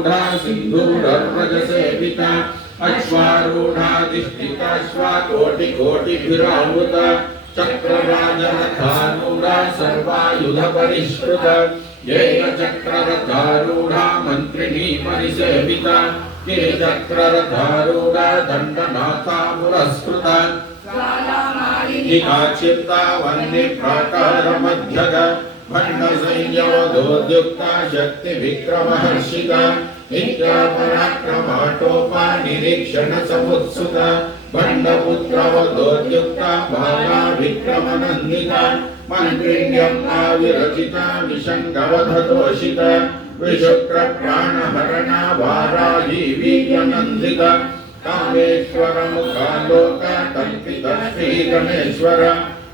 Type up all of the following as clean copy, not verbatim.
चक्रारूढ़ा सिंधूरर्वजसेविता अश्वारूढ़ाधिष्ठिताश्वा कोटिकोटिभिरावृता चक्रराजरथारूढ़ा सर्वायुधपरिष्कृता येन चक्ररथारूढ़ा मन्त्रिणी परिसेविता गिरिचक्ररथारूढ़ा दण्डनाथा पुरस्कृता निकाचित्ता वह्निप्राकारमध्यगा भण्डसंयोगोद्युक्ता शक्तिविक्रमहर्षिता नित्यापराक्रमाटोपा निरीक्षणसमुत्सुका भण्डपुत्रवधोद्युक्ता बाला विक्रमनन्दिता मन्त्रिण्यम् आविरचिता विशङ्गवधतोषिता विशुक्रप्राणहरणा वाराही वीर्यनन्दिता कामेश्वरमुखालोका कल्पिता श्रीगणेश्वर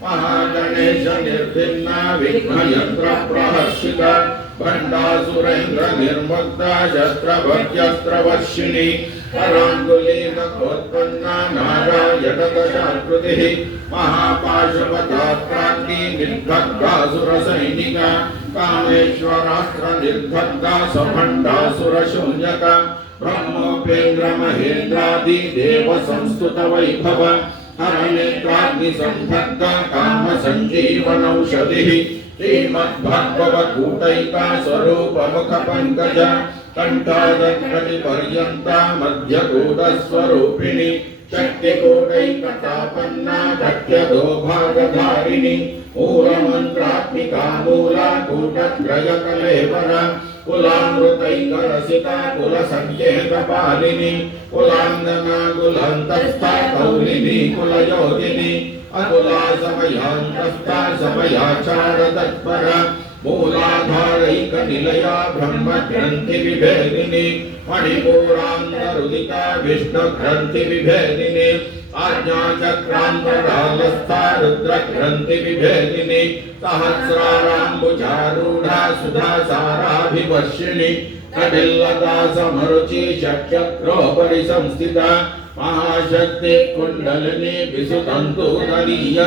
महागणेश निर्भिन्ना विघ्नयन्त्र प्रहर्षिता भण्डासुरेन्द्र निर्मुक्ता शस्त्रभक्त्यस्त्रवर्षिणी कराङ्गुलीनकोत्पन्ना नारायणदशाकृतिः महापाशवदात्राग्नि निर्दग्धासुरसैनिका कामेश्वरास्त्र निर्दग्धा सभण्डासुरशून्यका ब्रह्मोपेन्द्र महेन्द्रादि देव संस्तुत वैभव हरनेत्राग्निसंभक्ता काम संजीवनौषधिः श्रीमद्भागवतकूटैका स्वरूपमुख पंकज कंठादकटिपर्यन्ता मध्यकूटस्वरूपिणी शक्तिकूटैकतापन्ना भक्त्यदो भागधारिणी मूलमन्त्रात्मिका मूला कूटत्रयकलेवरा कुलामृतैकरसिता कुलसंकेतपालिनी कुलांगना कुलान्तस्था कौलिनी कुलयोगिनी अकुला समयान्तस्था समयाचार तत्परा मूलाधारैकनिलया ब्रह्मग्रन्थिविभेदिनी मणिपूरान्तरुदिता विष्णुग्रन्थिविभेदिनी आज्ञाचक्रान्तरालस्था रुद्रग्रन्थिविभेदिनी सहस्राराम्बुजारूढा सुधासाराभिवर्षिणी कटिल्लता समरुचि षट्चक्रोपरि संस्थिता महाशक्ति कुण्डलिनी विसुतन्तु तदीय